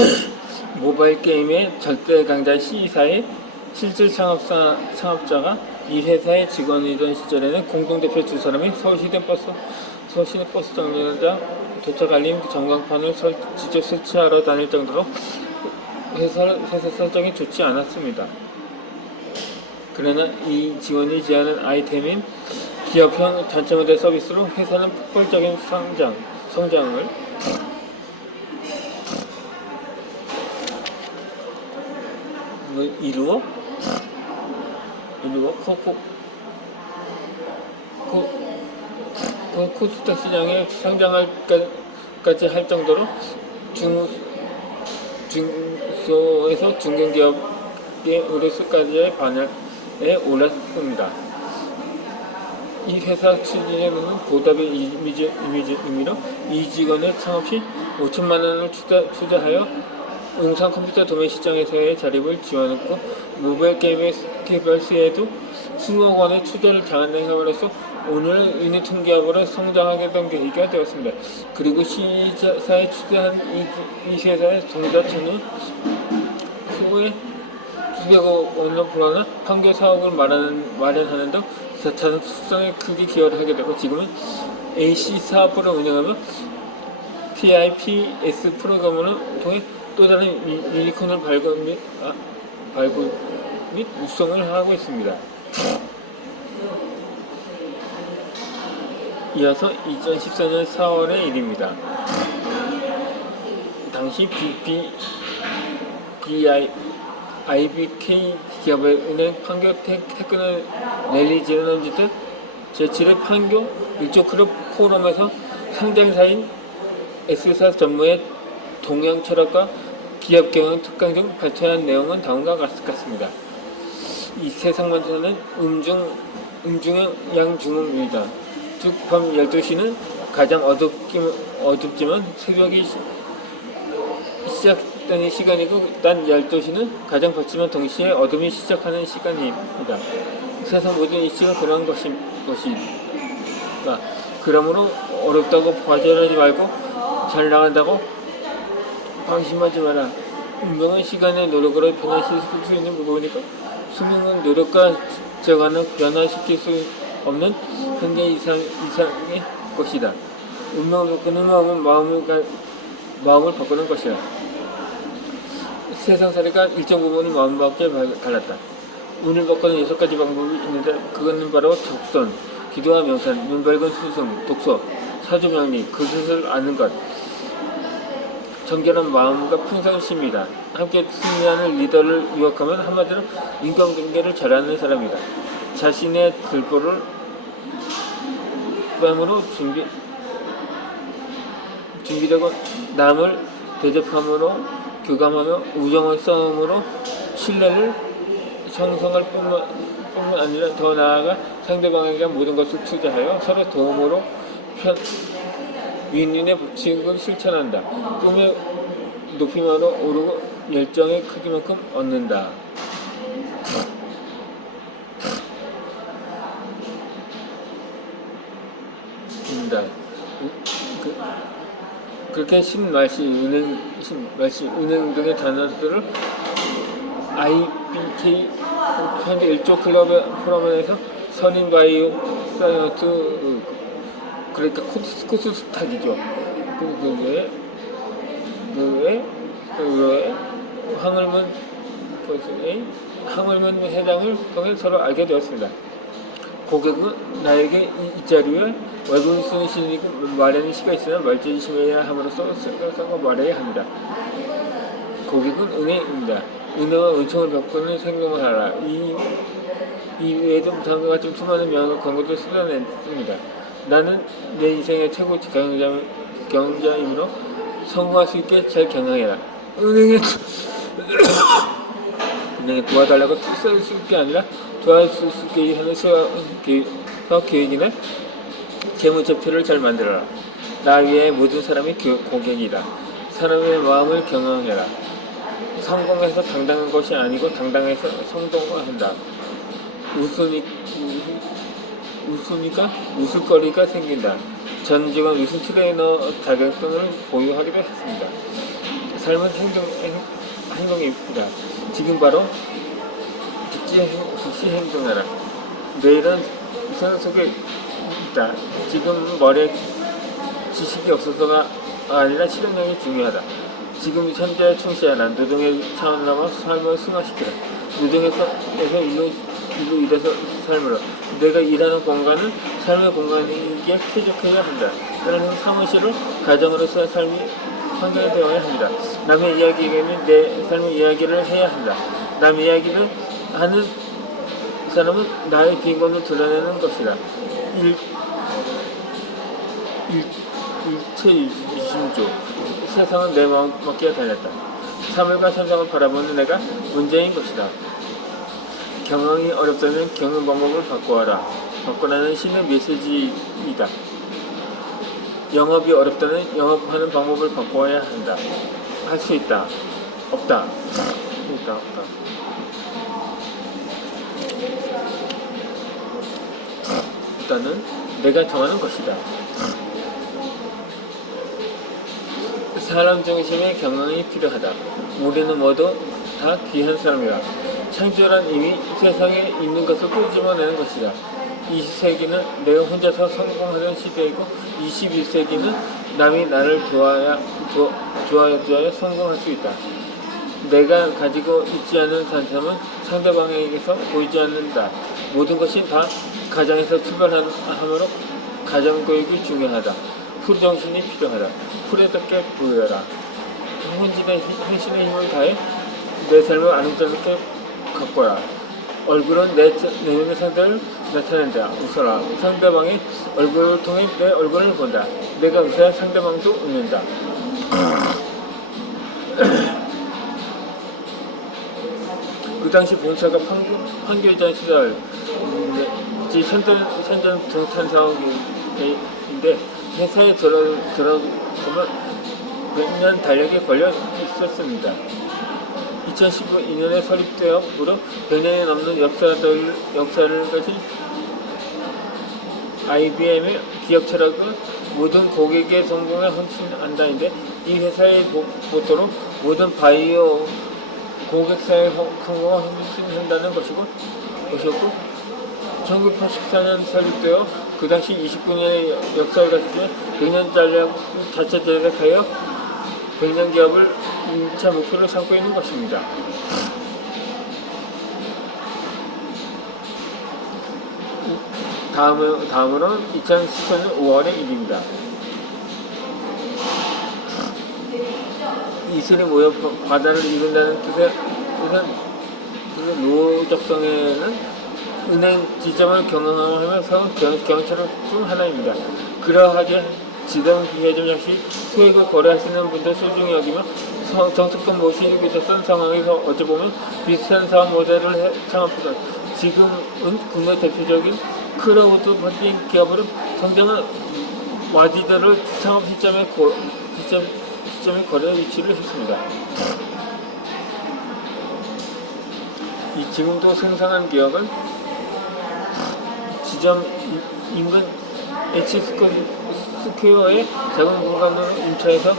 모바일 게임의 절대 강자 C사의 실질 창업사, 창업자가 이 회사의 직원이던 시절에는 공동대표 두 사람이 서울시대 버스, 서울시내 버스 정류장 도착 알림 전광판을 설, 직접 설치하러 다닐 정도로 회사, 회사 설정이 좋지 않았습니다. 그러나 이 직원이 제안한 아이템인 기업형 전체 모델 서비스로 회사는 폭발적인 성장, 성장을 이루어? 이루어? 코코. 코, 그 코스타 시장에 상장할까지 할 정도로 중 중소에서 중견기업의 의뢰수까지의 반열에 올랐습니다. 이 회사 취지에는 보답의 이미지, 이미지, 의미로 이 직원의 창업 시 5천만 원을 투자, 투자하여 응상 컴퓨터 도매 시장에서의 자립을 지원했고 모바일 게임의 개발 시에도 수억 원의 투자를 당하는 회사로서 오늘 유니톤 기업으로 성장하게 된 계기가 되었습니다. 그리고 시사에 투자한 이, 이 회사의 종자처는 후에 수백억 원을 벌어나 판교 사업을 마련, 마련하는 등 자산 수성에 크게 기여를 하게 되고 지금은 AC 사업부를 운영하며 PIPS 프로그램을 통해 또 다른 유- 유니콘을 발굴 및, 아, 발굴 및 육성을 하고 있습니다. 이어서 2014년 4월의 일입니다. 당시 BP, BI, IBK 기업의 은행 판교 테- 테크노 랠리 지원원주들 제7회 판교 일조 클럽 포럼에서 상장사인 S사 전무의 동양 철학과 기업 경영 특강 중 발표한 내용은 다음과 같- 같습니다. 이 세상만 사는 음중, 음중형 양중음입니다. 즉, 밤 12시는 가장 어둡기, 어둡지만 새벽이 시- 시작되는 시간이고, 난 12시는 가장 밝지만 동시에 어둠이 시작하는 시간입니다. 세상 모든 이치가 그런 것이, 것이다. 그러므로 어렵다고 과절하지 말고 잘 나간다고 방심하지 마라. 운명은 시간의 노력으로 변화시킬 수 있는 부분이고 수명은 노력과 저가는 변화시킬 수 없는 현재 이상, 이상의 것이다. 운명을 바꾸는 마음은 마음을, 가, 마음을 바꾸는 것이다. 세상 살이가 일정 부분이 마음밖에 달랐다. 운을 바꾸는 여섯 가지 방법이 있는데 그것은 바로 접선, 기도와 명상, 눈 밝은 수승, 독서, 사주명리, 그것을 아는 것, 정결한 마음과 평상시입니다. 함께 승리하는 리더를 유혹하면 한마디로 인간관계를 잘하는 사람이다. 자신의 들보를 뺨으로 준비, 준비되고 남을 대접함으로 교감하며 우정의 싸움으로 신뢰를 형성할 뿐만, 뿐만 아니라 더 나아가 상대방에게 모든 것을 투자하여 서로 도움으로 편, 윈윈의 법칙을 실천한다. 꿈의 높이만으로 오르고 열정의 크기만큼 얻는다. 그, 그렇게 신말씨, 은행, 신말씨, 은행 등의 단어들을 IBK 현재 1조 클럽의 프로그램에서 선인 바이오 사이언스 그러니까 코스, 코스 스탁이죠. 그, 그거에, 그거에, 그거에, 황을문, 거기에, 황을문 회장을 통해 서로 알게 되었습니다. 고객은 나에게 이, 이 자료에 외국인 수신이 말하는 시가 있으나 말조심해야 함으로써 생각하고 말해야 합니다. 고객은 은행입니다. 은행과 은총을 바꾸는 생각을 하라. 이, 이 외에도 다음과 같은 수많은 명언 광고도 쏟아냈습니다. 나는 내 인생의 최고 경영자, 경영자이므로 성공할 수 있게 잘 경영해라. 은행에, 은행에 도와달라고 쓸 수 있게 아니라 도와줄 수 있게 하는 사업 계획, 사업 계획이나 재무 제표를 잘 만들어라. 나 위에 모든 사람이 교- 고객이다. 사람의 마음을 경영해라. 성공해서 당당한 것이 아니고 당당해서 성공한다. 웃으니, 웃으니까 웃을거리가 생긴다. 전 직원 웃음 트레이너 자격증을 보유하기도 했습니다. 삶은 행동, 행, 행동입니다. 지금 바로 즉시, 행- 즉시 행동하라. 내일은 생각 속에 있다. 지금 머리에 지식이 없어서가 아니라 실행력이 중요하다. 지금 현재에 충실하라. 노동의 차원으로 삶을 승화시키라. 노동에서 에서 일로, 일로 일해서 삶으로. 내가 일하는 공간은 삶의 공간이기에 쾌적해야 한다. 따라서 사무실을 가정으로서의 삶이 환경이 되어야 합니다. 남의 이야기에게는 내 삶의 이야기를 해야 한다. 남의 이야기를 하는 사람은 나의 빈곤을 드러내는 것이다. 일, 일, 일체 유심조 세상은 내 마음 먹기에 달렸다. 사물과 세상을 바라보는 내가 문제인 것이다. 경영이 어렵다면 경영 방법을 바꾸어라. 바꾸라는 신의 메시지이다. 영업이 어렵다면 영업하는 방법을 바꿔야 한다. 할 수 있다. 없다. 있다. 없다. 일단은 내가 정하는 것이다. 사람 중심의 경영이 필요하다. 우리는 모두 다 귀한 사람이다. 창조란 이미 세상에 있는 것을 끄집어내는 것이다. 20세기는 내가 혼자서 성공하던 시대이고 21세기는 남이 나를 도와야 도, 도와줘야 성공할 수 있다. 내가 가지고 있지 않은 단점은 상대방에게서 보이지 않는다. 모든 것이 다 가정에서 출발하므로 가정교육이 중요하다. 풀정신이 필요하다. 풀에답게 보여라. 힘- 혼신의 힘을 다해 내 삶을 아름답게 가꿔라. 얼굴은 내 자- 내면의 상태를 나타낸다. 웃어라. 상대방의 얼굴을 통해 내 얼굴을 본다. 내가 웃어야 상대방도 웃는다. 그 당시 본사가 판교, 판교전 시절 지 선전 선전 동탄 사업인데 회사에 들어 들어보면 몇 년 달력에 걸려 있었습니다. 2012년에 설립되었으로 100년이 넘는 역사를 역사를 가진 IBM의 기업체라고 모든 고객의 성공에 헌신한다인데 이 회사의 모- 모토로 모든 바이오 고객사의 성공을 헌신한다는 것이고 것이었고 1984년 설립되어 그 당시 29년의 역사를 가지고 100년짜리 자체 제작하여 100년 기업을 1차 목표로 삼고 있는 것입니다. 다음은, 다음으로는 2014년 5월의 일입니다. 이슬이 모여 바- 바다를 이룬다는 뜻의 뜻은 노적성에는 은행 지점을 경영하면서 경, 경찰 중 하나입니다. 그러하게 지점 기회점 역시 수익을 거래하시는 분들 소중히 여기며 성- 정책권 모시기 위해선 상황에서 어찌 보면 비슷한 사업 모델을 해- 창업하던 지금은 국내 대표적인 크라우드 펀딩 기업으로 성장한 와지들을 창업 시점에 고, 시점, 시점에 거래 위치를 했습니다. 이 지금도 생산한 기업은 인- 인근 H 스 퀘어의 작은 공간으로 임차해서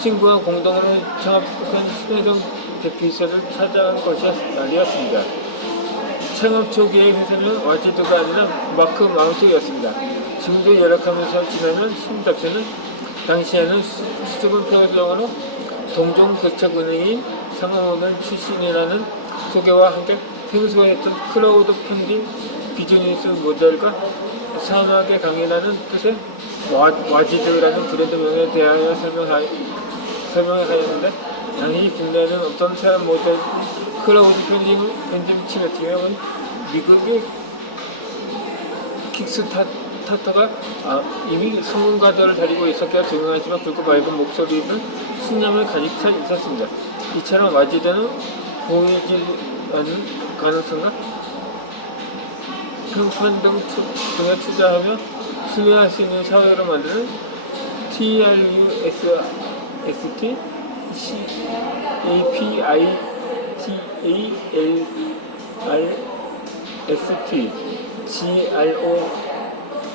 친구와 공동으로 창업한 신혜동 대표이사를 찾아간 것이 날이었습니다. 창업 초기의 회사는 와지드가 아니라 마크 마운트였습니다. 지금도 열악하면서 지나는 신대표는 당시에는 수- 수줍은 표정으로 동종 거착은행인 상업은행 출신이라는 소개와 함께 생소했던 크라우드 펀딩 비즈니스 모델과 산하게 강의라는 뜻의 와, 와지드라는 브랜드명에 대하여 설명하, 설명하였는데 당시 국내에는 어떤 새로운 모델 크라우드 펀딩을 펀딩 치료팀은 미국의 킥스타터가 아, 이미 성공가들을 다니고 있었기에 조용하지만 굵고 맑은 목소리는 신념을 가득 차 있었습니다. 이처럼 와지드는 보이지 않는 가능성과 평판 등 투, 등에 투자하며 진행할 수 있는 샤워를 만드는 TRUST CAPITALRST GRO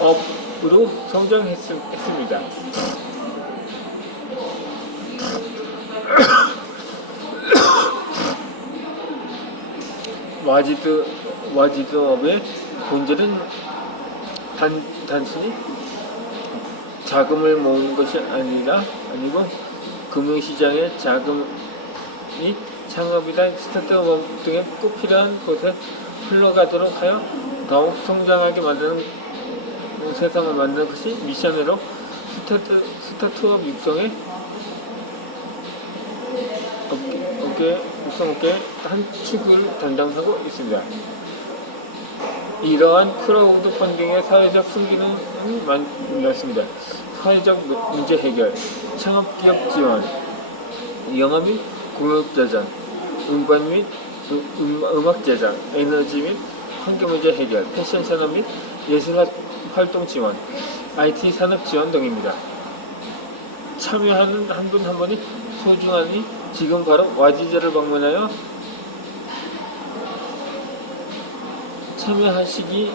업으로 성장했습니다. 와지드, 와지드업의 본질은 단, 단순히 자금을 모으는 것이 아니라 아니고 금융시장의 자금이 창업이나 스타트업 등에 꼭 필요한 곳에 흘러가도록 하여 더욱 성장하게 만드는 세상을 만드는 것이 미션으로 스타트, 스타트업 육성의 업계, 업계, 육성 업계의 한 축을 담당하고 있습니다. 이러한 크라우드 펀딩의 사회적 승기는 만났습니다. 사회적 문제 해결, 창업기업 지원, 영화 및 제작, 음반 및 음, 음, 음악 제작, 에너지 및 환경 문제 해결, 패션 산업 및 예술 화- 활동 지원, IT 산업 지원 등입니다. 참여하는 한 분한 분이 소중하니 지금 바로 와지제를 방문하여 참여하시길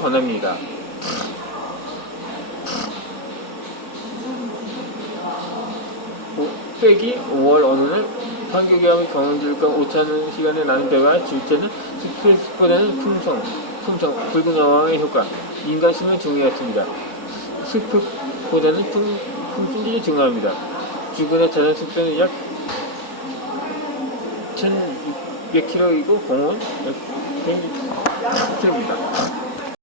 권합니다. 오- 빼기 5월 어느 날 판교기함의 경운질과 오차는 시간에 나는 배와 줄제는 스프레스보다는 품성, 품성, 붉은 여왕의 효과, 인간심은 중요했습니다. 스프보다는 품, 품질이 중요합니다. 주근의 자연 숙소는 약 1600km이고 공원 100km 입니다.